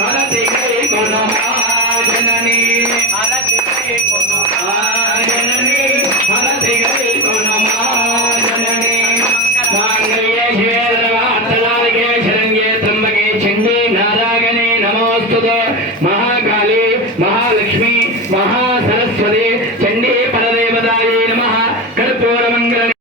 हरति गई कोनो जननी हरति गई कोनो जननी हरति गई कोनो जननी मांगल्ये शिवे सर्वार्थसाधके शरण्ये त्र्यंबके चंडी नारायणे नमोस्तुते महाकाली महालक्ष्मी महा